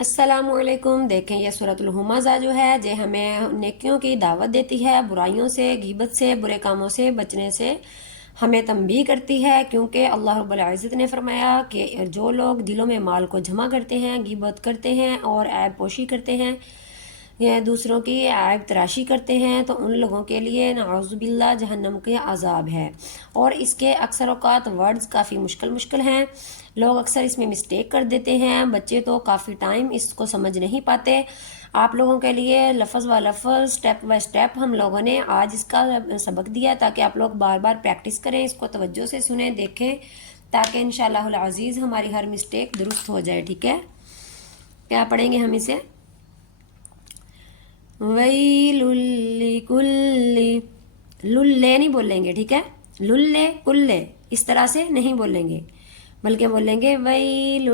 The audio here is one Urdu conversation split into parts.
السلام علیکم۔ دیکھیں یہ سورۃ الہمزہ جو ہے یہ ہمیں نیکیوں کی دعوت دیتی ہے، برائیوں سے، غیبت سے، برے کاموں سے بچنے سے ہمیں تنبیہ کرتی ہے، کیونکہ اللہ رب العزت نے فرمایا کہ جو لوگ دلوں میں مال کو جمع کرتے ہیں، غیبت کرتے ہیں اور عیب پوشی کرتے ہیں، یہ دوسروں کی عیب تراشی کرتے ہیں، تو ان لوگوں کے لیے نعوذ باللہ جہنم کے عذاب ہے۔ اور اس کے اکثر اوقات ورڈز کافی مشکل ہیں، لوگ اکثر اس میں مسٹیک کر دیتے ہیں، بچے تو کافی ٹائم اس کو سمجھ نہیں پاتے۔ آپ لوگوں کے لیے لفظ و لفظ سٹیپ بائی سٹیپ ہم لوگوں نے آج اس کا سبق دیا، تاکہ آپ لوگ بار بار پریکٹس کریں، اس کو توجہ سے سنیں، دیکھیں، تاکہ انشاءاللہ العزیز ہماری ہر مسٹیک درست ہو جائے۔ ٹھیک ہے، کیا پڑھیں گے ہم اسے؟ ویل لکل، للے نہیں بولیں گے، ٹھیک ہے، للے کلے اس طرح سے نہیں بولیں گے، بلکہ بولیں گے ویل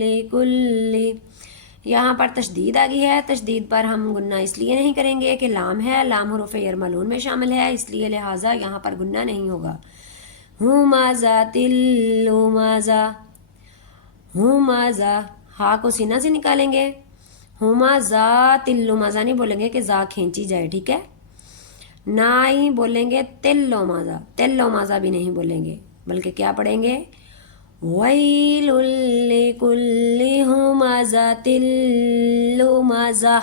لکل۔ یہاں پر تشدید آ گئی ہے، تشدید پر ہم گنہ اس لیے نہیں کریں گے کہ لام ہے، لام حروف یرملون میں شامل ہے، اس لیے لہٰذا یہاں پر گنہ نہیں ہوگا۔ ہمازہ تلمازہ، ہمازہ، ہا کو سینہ سے نکالیں گے، ہمازہ تلمازہ نہیں بولیں گے کہ زا کھینچی جائے، ٹھیک ہے، نہ ہی بولیں گے تلمازہ، تلمازہ بھی نہیں بولیں گے، بلکہ کیا پڑھیں گے؟ وَيْلٌ لِّكُلِّ ہُمَزَةٍ لُمَزَةٍ۔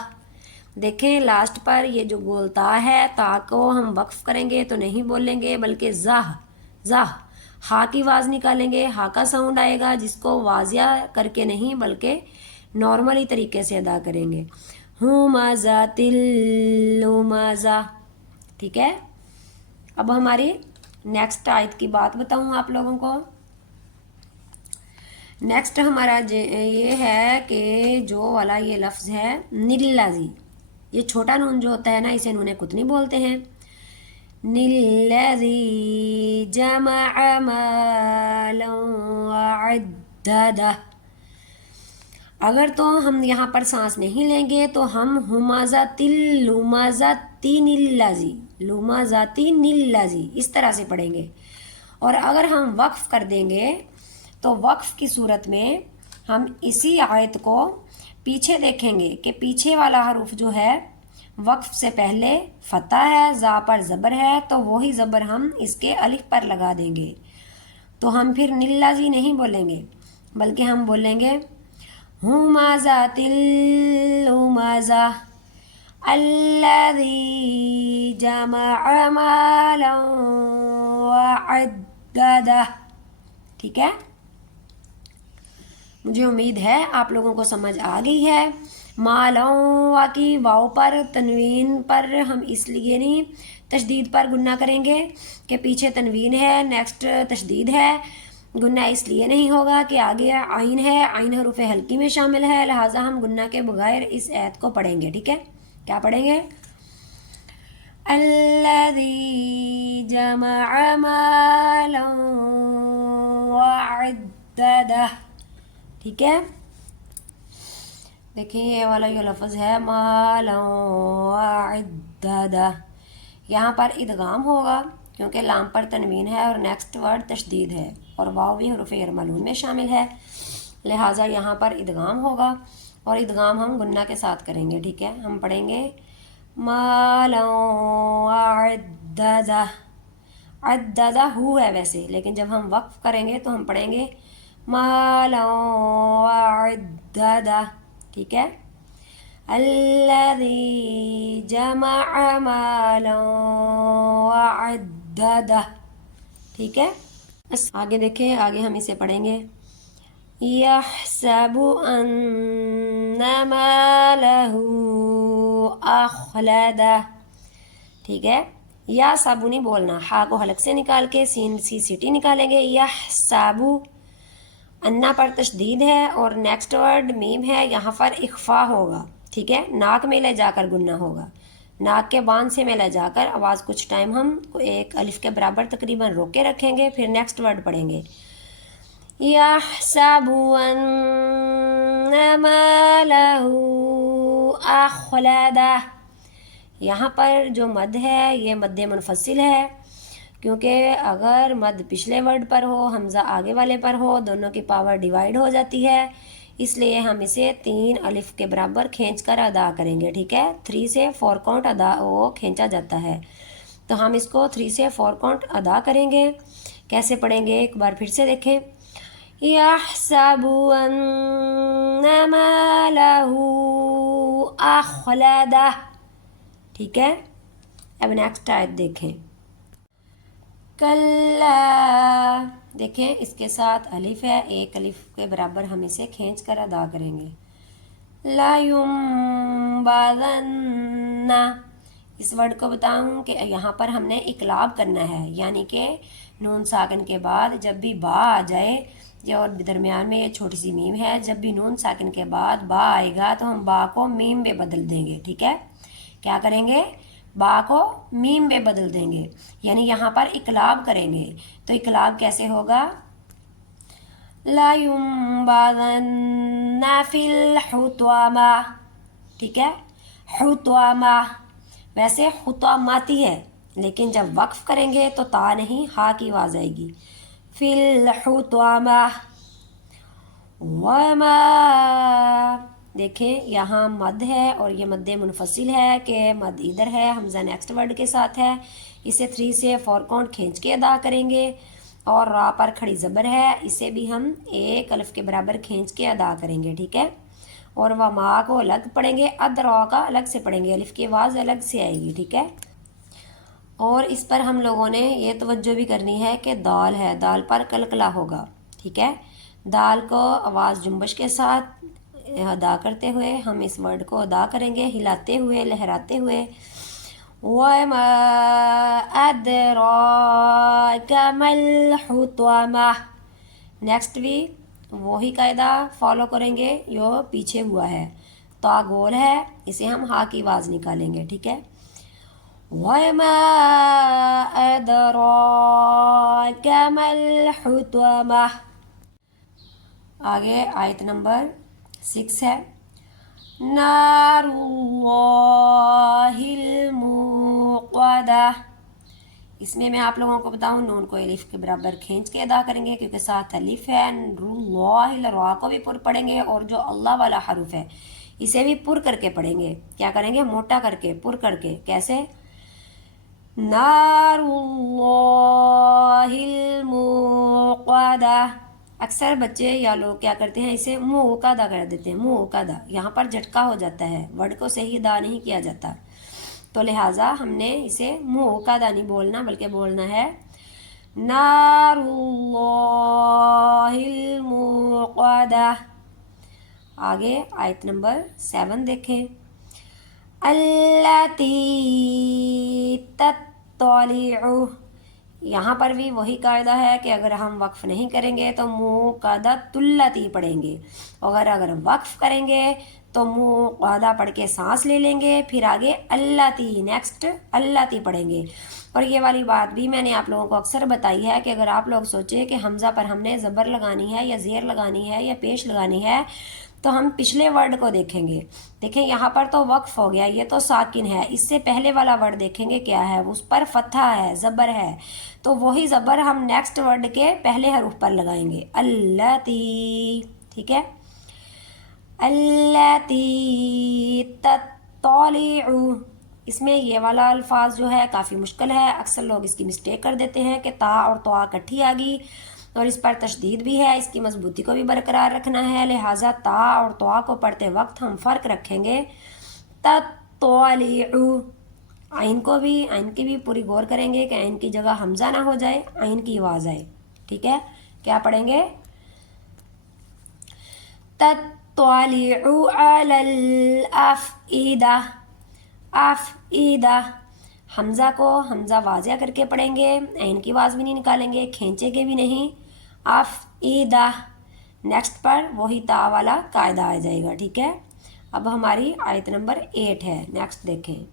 دیکھیں لاسٹ پر یہ جو گول تا ہے، تا کو ہم وقف کریں گے تو نہیں بولیں گے، بلکہ زاہ، زاہ، ہا کی آواز نکالیں گے، ہا کا ساؤنڈ آئے گا، جس کو واضح کر کے نہیں بلکہ نارملی طریقے سے ادا کریں گے، ہُمَزَةٍ لُمَزَةٍ۔ ٹھیک ہے، اب ہماری نیکسٹ آیت کی بات بتاؤں آپ لوگوں کو۔ نیکسٹ ہمارا یہ ہے کہ جو والا یہ لفظ ہے نلازی، یہ چھوٹا نون جو ہوتا ہے نا، اسے نون قطنی بولتے ہیں۔ نلازی جمع مالا وعددہ، اگر تو ہم یہاں پر سانس نہیں لیں گے تو ہم ہمازاتی لمازاتی نلازی، لمازاتی نلازی اس طرح سے پڑھیں گے، اور اگر ہم وقف کر دیں گے تو وقف کی صورت میں ہم اسی آیت کو پیچھے دیکھیں گے کہ پیچھے والا حرف جو ہے وقف سے پہلے فتح ہے، زا پر زبر ہے، تو وہی زبر ہم اس کے الف پر لگا دیں گے، تو ہم پھر نلازی نہیں بولیں گے، بلکہ ہم بولیں گے ہمازات اللمزہ الذی جمع مالا وعددہ۔ ٹھیک ہے، مجھے امید ہے آپ لوگوں کو سمجھ آ گئی ہے۔ مالا کی واؤ پر تنوین پر ہم اس لیے نہیں تشدید پر گنہ کریں گے کہ پیچھے تنوین ہے، نیکسٹ تشدید ہے، گنہ اس لیے نہیں ہوگا کہ آگے عین ہے، عین حروف حلقی میں شامل ہے، لہٰذا ہم گنہ کے بغیر اس آیت کو پڑھیں گے۔ ٹھیک ہے، کیا پڑھیں گے؟ الذی جمع مالا وعددہ۔ ٹھیک ہے، دیکھیں یہ والا یہ لفظ ہے مالا وعددہ، یہاں پر ادغام ہوگا کیونکہ لام پر تنوین ہے اور نیکسٹ ورڈ تشدید ہے اور واو بھی حروف یرملون میں شامل ہے، لہٰذا یہاں پر ادغام ہوگا، اور ادغام ہم گنہ کے ساتھ کریں گے۔ ٹھیک ہے، ہم پڑھیں گے مالا وعددہ، عددہ ہو ہے ویسے، لیکن جب ہم وقف کریں گے تو ہم پڑھیں گے مالا وعددہ۔ ٹھیک ہے، الذی جمع مالا وعددہ۔ ٹھیک ہے، بس آگے دیکھیں، آگے ہم اسے پڑھیں گے یحسب ان مالہ اخلدہ۔ ٹھیک ہے، یا سابو نہیں بولنا، ہا کو حلق سے نکال کے سین سی سیٹی نکالیں گے، یحسبو، انا پر تشدید ہے اور نیکسٹ ورڈ میم ہے، یہاں پر اخفا ہوگا، ٹھیک ہے، ناک میں لے جا کر گنہ ہوگا، ناک کے باندھ سے میں لے جا کر آواز کچھ ٹائم ہم ایک الف کے برابر تقریباً روک کے رکھیں گے، پھر نیکسٹ ورڈ پڑھیں گے یحسب ان مالہ اخلدہ۔ یہاں پر جو مد ہے یہ مد منفصل ہے، کیونکہ اگر مد پچھلے ورڈ پر ہو، حمزہ آگے والے پر ہو، دونوں کی پاور ڈیوائیڈ ہو جاتی ہے، اس لیے ہم اسے 3 الف کے برابر کھینچ کر ادا کریں گے، ٹھیک ہے۔ 3 سے 4 کاؤنٹ ادا وہ کھینچا جاتا ہے، تو ہم اس کو 3 سے 4 کاؤنٹ ادا کریں گے۔ کیسے پڑھیں گے ایک بار پھر سے دیکھیں۔ يحسب أن ماله أخلده، ٹھیک ہے۔ اب نیکسٹ آیت دیکھیں۔ کلا، دیکھیں اس کے ساتھ الف ہے، ایک الف کے برابر ہم اسے کھینچ کر ادا کریں گے۔ لا ينبذن، اس ورڈ کو بتاؤں کہ یہاں پر ہم نے اقلاب کرنا ہے، یعنی کہ نون ساکن کے بعد جب بھی با آ جائے، اور درمیان میں یہ چھوٹی سی میم ہے، جب بھی نون ساکن کے بعد با آئے گا تو ہم با کو میم میں بدل دیں گے، ٹھیک ہے۔ کیا کریں گے؟ با کو میم میں بدل دیں گے، یعنی یہاں پر اقلاب کریں گے۔ تو اقلاب کیسے ہوگا؟ لا ينبذن فی الحطمہ، ٹھیک ہے۔ حطمہ ویسے حطماتی ہے، لیکن جب وقف کریں گے تو تا نہیں ہا کی آواز آئے گی۔ فی الحطمہ وما، دیکھیں یہاں مد ہے اور یہ مد منفصل ہے کہ مد ادھر ہے، حمزہ نیکسٹ ورڈ کے ساتھ ہے، اسے 3 سے 4 کاؤنٹ کھینچ کے ادا کریں گے، اور را پر کھڑی زبر ہے، اسے بھی ہم 1 الف کے برابر کھینچ کے ادا کریں گے، ٹھیک ہے۔ اور وما کو الگ پڑھیں گے، ادرا کا الگ سے پڑھیں گے، الف کی آواز الگ سے آئے گی، ٹھیک ہے۔ اور اس پر ہم لوگوں نے یہ توجہ بھی کرنی ہے کہ دال ہے، دال پر کلکلا ہوگا، ٹھیک ہے۔ دال کو آواز جنبش کے ساتھ ادا کرتے ہوئے ہم اس ورڈ کو ادا کریں گے، ہلاتے ہوئے، لہراتے ہوئے۔ وَمَا أَدْرَاكَ مَا الْحُطَمَةُ، نیکسٹ بھی وہی قاعدہ فالو کریں گے جو پیچھے ہوا ہے، تا گول ہے، اسے ہم ہا کی آواز نکالیں گے، ٹھیک ہے۔ وَمَا أَدْرَاكَ مَا الْحُطَمَةُ، آگے آیت نمبر 6 ہے۔ نار اللہ الموقدہ، اس میں آپ لوگوں کو بتاؤں نون کو الف کے برابر کھینچ کے ادا کریں گے کیونکہ ساتھ الف ہے۔ اللہ، را کو بھی پر پڑھیں گے، اور جو اللہ والا حرف ہے اسے بھی پر کر کے پڑھیں گے۔ کیا کریں گے؟ موٹا کر کے، پر کر کے۔ کیسے؟ نار اللہ الموقدہ، اکثر بچے یا لوگ کیا کرتے ہیں اسے منہ کا دا کر دیتے ہیں، منہ کا دا، یہاں پر جھٹکا ہو جاتا ہے، ورڈ کو صحیح دا نہیں کیا جاتا، تو لہٰذا ہم نے اسے منہ کا دا نہیں بولنا بلکہ بولنا ہے نار اللہ الموقدہ۔ آگے آیت نمبر 7 دیکھیں۔ اللاتی تطلع، یہاں پر بھی وہی قاعدہ ہے کہ اگر ہم وقف نہیں کریں گے تو موقدہ تلتی پڑھیں گے، اگر وقف کریں گے تو موقدہ پڑھ کے سانس لے لیں گے، پھر آگے اللاتی، نیکسٹ اللاتی پڑھیں گے۔ اور یہ والی بات بھی میں نے آپ لوگوں کو اکثر بتائی ہے کہ اگر آپ لوگ سوچیں کہ حمزہ پر ہم نے زبر لگانی ہے یا زیر لگانی ہے یا پیش لگانی ہے تو ہم پچھلے ورڈ کو دیکھیں گے۔ دیکھیں یہاں پر تو وقف ہو گیا، یہ تو ساکن ہے، اس سے پہلے والا ورڈ دیکھیں گے کیا ہے، اس پر فتحہ ہے، زبر ہے، تو وہی زبر ہم نیکسٹ ورڈ کے پہلے حروف پر لگائیں گے، اللاتی، ٹھیک ہے۔ اللاتی تطلع، اس میں یہ والا الفاظ جو ہے کافی مشکل ہے، اکثر لوگ اس کی مسٹیک کر دیتے ہیں کہ تا اور طا کٹھی آ گئی، اور اس پر تشدید بھی ہے، اس کی مضبوطی کو بھی برقرار رکھنا ہے، لہٰذا تا اور طا کو پڑھتے وقت ہم فرق رکھیں گے۔ تطلع، عین کو بھی، عین کی بھی پوری غور کریں گے کہ عین کی جگہ حمزہ نہ ہو جائے، عین کی آواز آئے، ٹھیک ہے۔ کیا پڑھیں گے؟ تطلع علی الافئدہ، افئدہ، حمزہ کو حمزہ واضح کر کے پڑھیں گے، عین کی آواز بھی نہیں نکالیں گے، کھینچیں گے بھی نہیں، افئدہ، نیکسٹ پر وہی تا والا قاعدہ آ جائے گا، ٹھیک ہے۔ اب ہماری آیت نمبر 8 ہے، نیکسٹ دیکھیں۔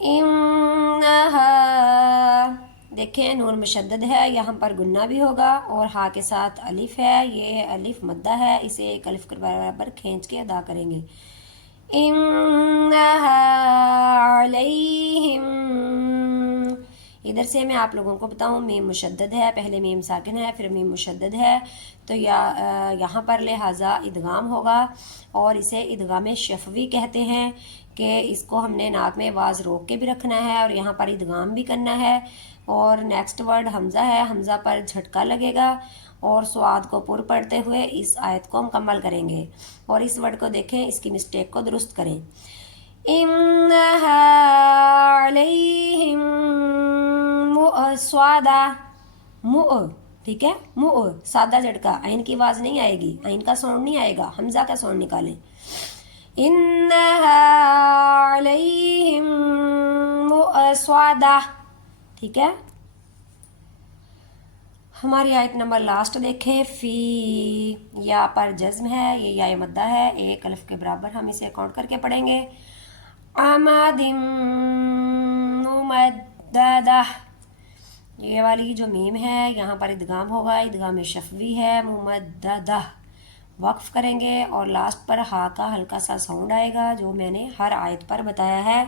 انہا، دیکھیں نون مشدد ہے، یہاں پر گنہ بھی ہوگا، اور ہا کے ساتھ الف ہے، یہ الف مدہ ہے، اسے ایک الف کے برابر کھینچ کے ادا کریں گے۔ انہا علیہم ادھر سے میں آپ لوگوں کو بتاؤں، میم مشدد ہے، پہلے میم ساکن ہے پھر میم مشدد ہے، تو یہاں پر لہٰذا ادغام ہوگا، اور اسے ادغام شفوی کہتے ہیں کہ اس کو ہم نے ناک میں آواز روک کے بھی رکھنا ہے اور یہاں پر ادغام بھی کرنا ہے۔ اور نیکسٹ ورڈ حمزہ ہے، حمزہ پر جھٹکا لگے گا اور سواد کو پر پڑھتے ہوئے اس آیت کو مکمل کریں گے، اور اس ورڈ کو دیکھیں، اس کی مسٹیک کو درست کریں۔ انہا علیہم مؤصدہ، ٹھیک ہے، سادہ جھٹکا، عین کی آواز نہیں آئے گی، عین کا ساؤنڈ نہیں آئے گا، حمزہ کا ساؤنڈ نکالیں۔ انہا علیہم مؤصدہ، ٹھیک ہے۔ ہماری آیت نمبر لاسٹ دیکھیں، فی یا پر جزم ہے، یہ یا مدہ ہے، ایک الف کے برابر، ہم اسے کاؤنٹ کر کے پڑھیں گے۔ عمد ممددہ، یہ والی جو میم ہے یہاں پر ادغام ہوگا، ادغام شفوی ہے، ممددہ وقف کریں گے، اور لاسٹ پر ہا کا ہلکا سا ساؤنڈ آئے گا جو میں نے ہر آیت پر بتایا ہے۔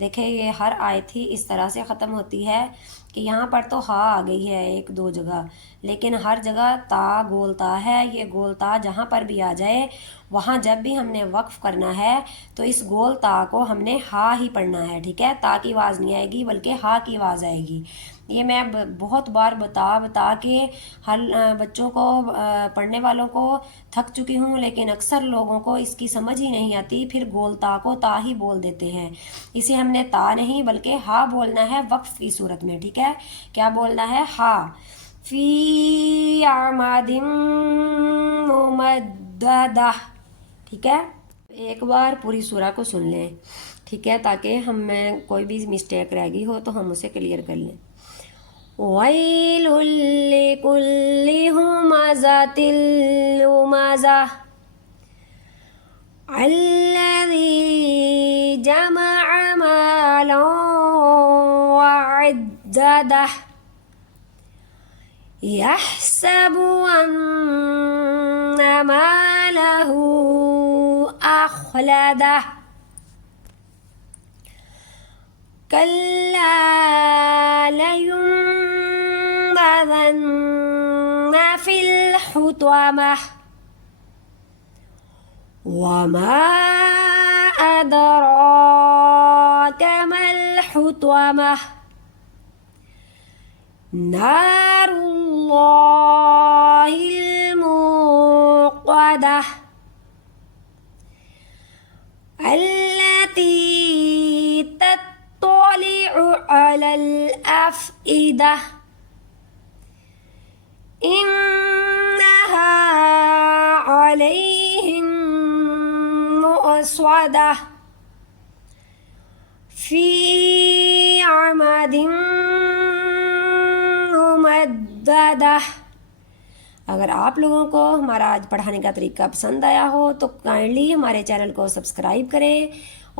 دیکھیں یہ ہر آیت ہی اس طرح سے ختم ہوتی ہے کہ یہاں پر تو ہا آ گئی ہے ایک دو جگہ، لیکن ہر جگہ تا گول تا ہے، یہ گول تا جہاں پر بھی آ جائے وہاں جب بھی ہم نے وقف کرنا ہے تو اس گول تا کو ہم نے ہا ہی پڑھنا ہے، ٹھیک ہے، تا کی آواز نہیں آئے گی بلکہ ہا کی آواز آئے گی۔ یہ میں بہت بار بتا کے بچوں کو، پڑھنے والوں کو تھک چکی ہوں، لیکن اکثر لوگوں کو اس کی سمجھ ہی نہیں آتی، پھر گول تا کو تا ہی بول دیتے ہیں۔ اسے ہم نے تا نہیں بلکہ ہا بولنا ہے وقف کی صورت میں، ٹھیک ہے، کیا بولنا ہے؟ ہا۔ فی عمد ممددہ، ٹھیک ہے۔ ایک بار پوری سورہ کو سن لیں، ٹھیک ہے، تاکہ ہم میں کوئی بھی مسٹیک رہ گئی ہو تو ہم اسے کلیئر کر لیں۔ وَيْلٌ لِّكُلِّ ہُمَزَةٍ لُمَزَةٍ الَّذِي جَمَعَ مَالًا وَعَدَّدَهُ يَحْسَبُ أَنَّ مَالَهُ أَخْلَدَهُ كَلَّا لَيُنبَذَنَّ فِي الْحُطَمَةِ وَمَا أَدْرَاكَ مَا الْحُطَمَةُ نَارُ اللَّهِ الْمُوقَدَةُ الَّتِي تَطَّلِعُ عَلَى الْأَفْئِدَةِ إِنَّهَا عَلَيْهِم مُّؤْصَدَةٌ فِي عَمَدٍ مُمَدَّدَةٍ۔ اگر آپ لوگوں کو ہمارا آج پڑھانے کا طریقہ پسند آیا ہو تو کائنڈلی ہمارے چینل کو سبسکرائب کریں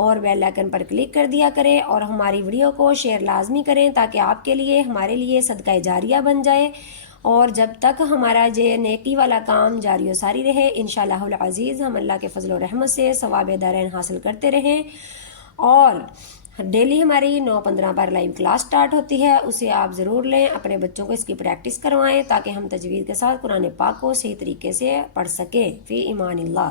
اور بیل آئکن پر کلک کر دیا کریں، اور ہماری ویڈیو کو شیئر لازمی کریں تاکہ آپ کے لیے، ہمارے لیے صدقہ جاریہ بن جائے، اور جب تک ہمارا یہ نیکی والا کام جاری و ساری رہے انشاءاللہ العزیز ہم اللہ کے فضل و رحمت سے ثواب دارین حاصل کرتے رہیں۔ اور ڈیلی ہماری 9:15 پر لائیو کلاس سٹارٹ ہوتی ہے، اسے آپ ضرور لیں، اپنے بچوں کو اس کی پریکٹس کروائیں تاکہ ہم تجوید کے ساتھ قرآن پاک کو صحیح طریقے سے پڑھ سکیں۔ فی امان اللہ۔